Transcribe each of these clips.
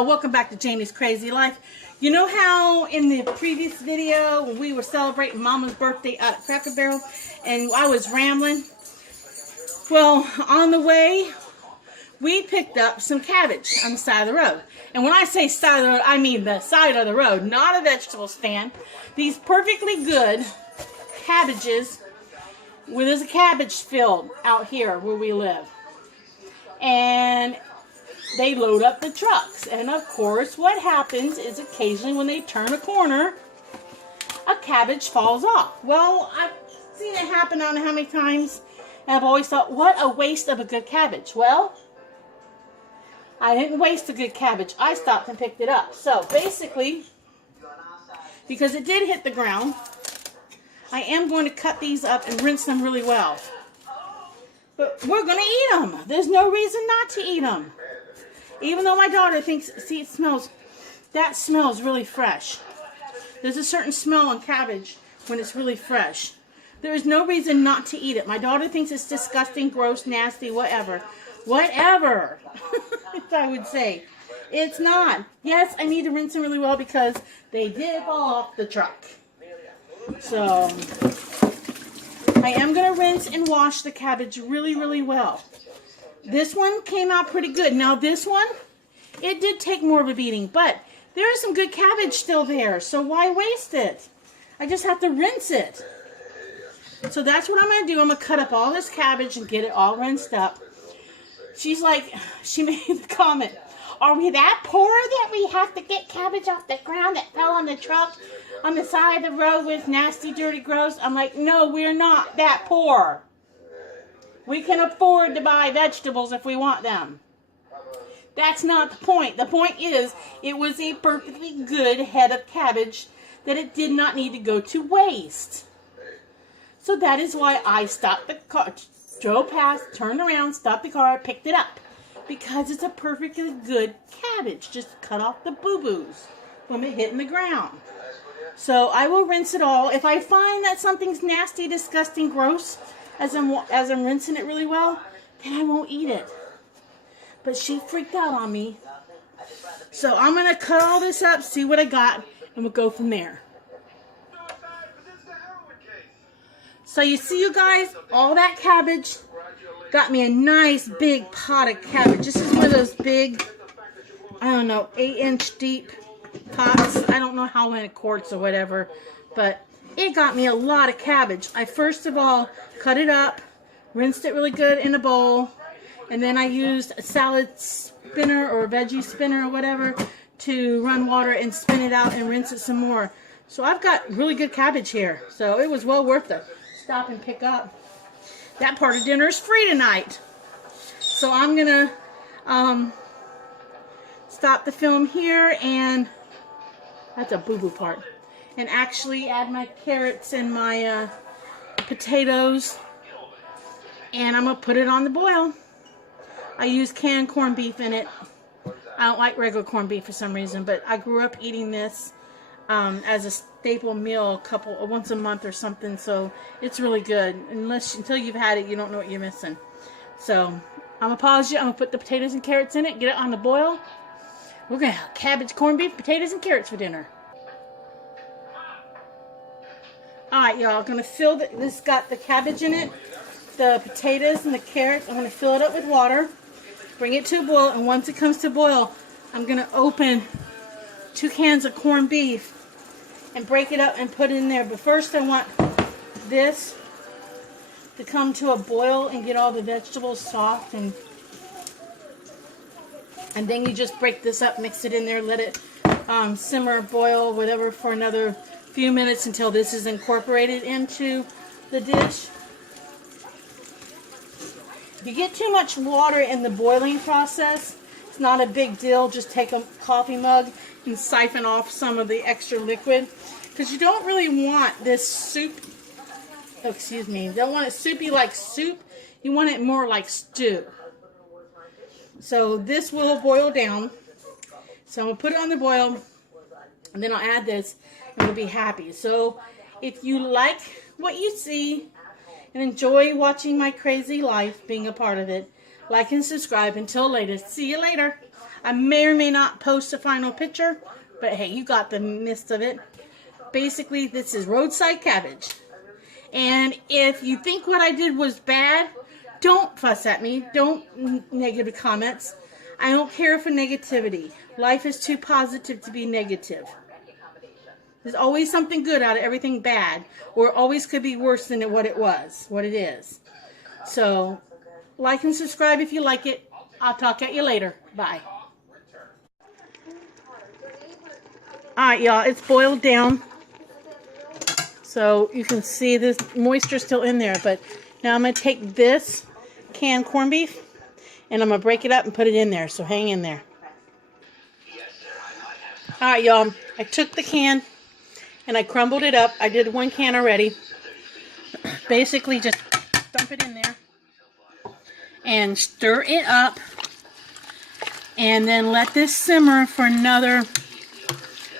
y'all, welcome back to Janie's Crazy Life. You know how in the previous video when we were celebrating Mama's birthday out at Cracker Barrel and I was rambling? Well, on the way we picked up some cabbage on the side of the road. And when I say side of the road, I mean the side of the road, not a vegetable stand. These perfectly good cabbages, where there's a cabbage field out here where we live. And they load up the trucks. And of course, what happens is occasionally when they turn a corner, a cabbage falls off. Well, I've seen it happen I don't know how many times. And I've always thought, what a waste of a good cabbage. Well, I didn't waste a good cabbage. I stopped and picked it up. So basically, because it did hit the ground, I am going to cut these up and rinse them really well. But we're going to eat them. There's no reason not to eat them. Even though my daughter thinks, see, it smells, that smells really fresh. There's a certain smell on cabbage when it's really fresh. There is no reason not to eat it. My daughter thinks it's disgusting, gross, nasty, whatever. Whatever, I would say. It's not. Yes, I need to rinse them really well because they did fall off the truck. So, I am going to rinse and wash the cabbage really, really well. This one came out pretty good. Now this one, it did take more of a beating, but there is some good cabbage still there, so why waste it? I just have to rinse it. So that's what I'm going to do. I'm going to cut up all this cabbage and get it all rinsed up. She's like, she made the comment, are we that poor that we have to get cabbage off the ground that fell on the truck on the side of the road with nasty, dirty, gross? I'm like, no, we're not that poor. We can afford to buy vegetables if we want them. That's not the point. The point is, it was a perfectly good head of cabbage that it did not need to go to waste. So that is why I stopped the car, drove past, turned around, stopped the car, picked it up. Because it's a perfectly good cabbage. Just cut off the boo-boos from it hitting the ground. So I will rinse it all. If I find that something's nasty, disgusting, gross, as I'm rinsing it really well, then I won't eat it. But she freaked out on me. So I'm going to cut all this up, see what I got, and we'll go from there. So you see, you guys, all that cabbage got me a nice big pot of cabbage. This is one of those big, I don't know, 8-inch deep pots. I don't know how many quarts or whatever, but it got me a lot of cabbage. I first of all cut it up, rinsed it really good in a bowl, and then I used a salad spinner or a veggie spinner or whatever to run water and spin it out and rinse it some more. So I've got really good cabbage here. So it was well worth it. Stop and pick up. That part of dinner is free tonight. So I'm going to stop the film here, and that's a boo-boo part. And actually add my carrots and my potatoes, and I'm going to put it on the boil. I use canned corned beef in it. I don't like regular corned beef for some reason, but I grew up eating this as a staple meal once a month or something, so it's really good. Until you've had it, you don't know what you're missing. So I'm going to pause you. I'm going to put the potatoes and carrots in it, get it on the boil. We're going to have cabbage, corned beef, potatoes, and carrots for dinner. Alright, y'all, I'm going to fill this got the cabbage in it, the potatoes and the carrots. I'm going to fill it up with water, bring it to a boil, and once it comes to boil, I'm going to open 2 cans of corned beef and break it up and put it in there. But first I want this to come to a boil and get all the vegetables soft, and then you just break this up, mix it in there, let it simmer, boil, whatever, for another few minutes until this is incorporated into the dish. If you get too much water in the boiling process, it's not a big deal. Just take a coffee mug and siphon off some of the extra liquid, because you don't really want this soup, you don't want it soupy like soup, you want it more like stew. So this will boil down. So I'm going to put it on the boil, and then I'll add this, and we'll be happy. So if you like what you see and enjoy watching my crazy life, being a part of it, like and subscribe. Until later, see you later. I may or may not post a final picture, but hey, you got the gist of it. Basically, this is Roadside Cabbage. And if you think what I did was bad, don't fuss at me. Don't negative comments. I don't care for negativity. Life is too positive to be negative. There's always something good out of everything bad, or it always could be worse than what it is. So, like and subscribe if you like it. I'll talk at you later. Bye. Alright, y'all, it's boiled down. So you can see this moisture still in there, but now I'm going to take this canned corned beef and I'm going to break it up and put it in there, so hang in there. Alright, y'all, I took the can and I crumbled it up. I did one can already. Basically just dump it in there and stir it up and then let this simmer for another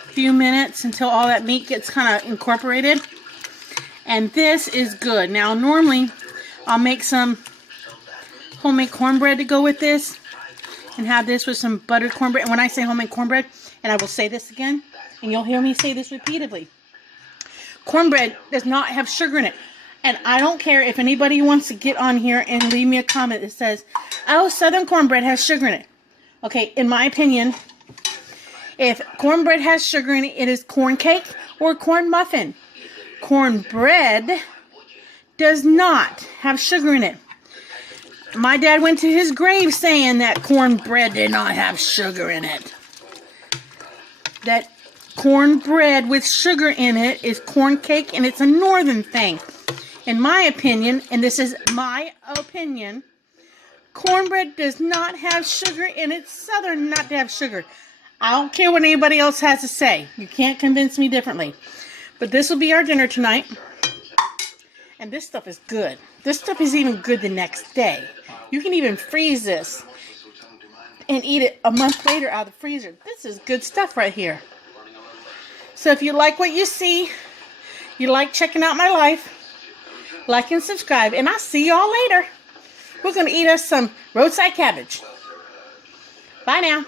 few minutes until all that meat gets kind of incorporated. And this is good. Now normally I'll make some homemade cornbread to go with this and have this with some buttered cornbread. And when I say homemade cornbread, and I will say this again, and you'll hear me say this repeatedly, cornbread does not have sugar in it. And I don't care if anybody wants to get on here and leave me a comment that says, oh, Southern cornbread has sugar in it. Okay, in my opinion, if cornbread has sugar in it, it is corn cake or corn muffin. Cornbread does not have sugar in it. My dad went to his grave saying that cornbread did not have sugar in it. That cornbread with sugar in it is corn cake, and it's a northern thing. In my opinion, and this is my opinion, cornbread does not have sugar in it. Southern not to have sugar. I don't care what anybody else has to say. You can't convince me differently. But this will be our dinner tonight. And this stuff is good. This stuff is even good the next day. You can even freeze this and eat it a month later out of the freezer. This is good stuff right here. So if you like what you see, you like checking out my life, like and subscribe. And I'll see y'all later. We're going to eat us some roadside cabbage. Bye now.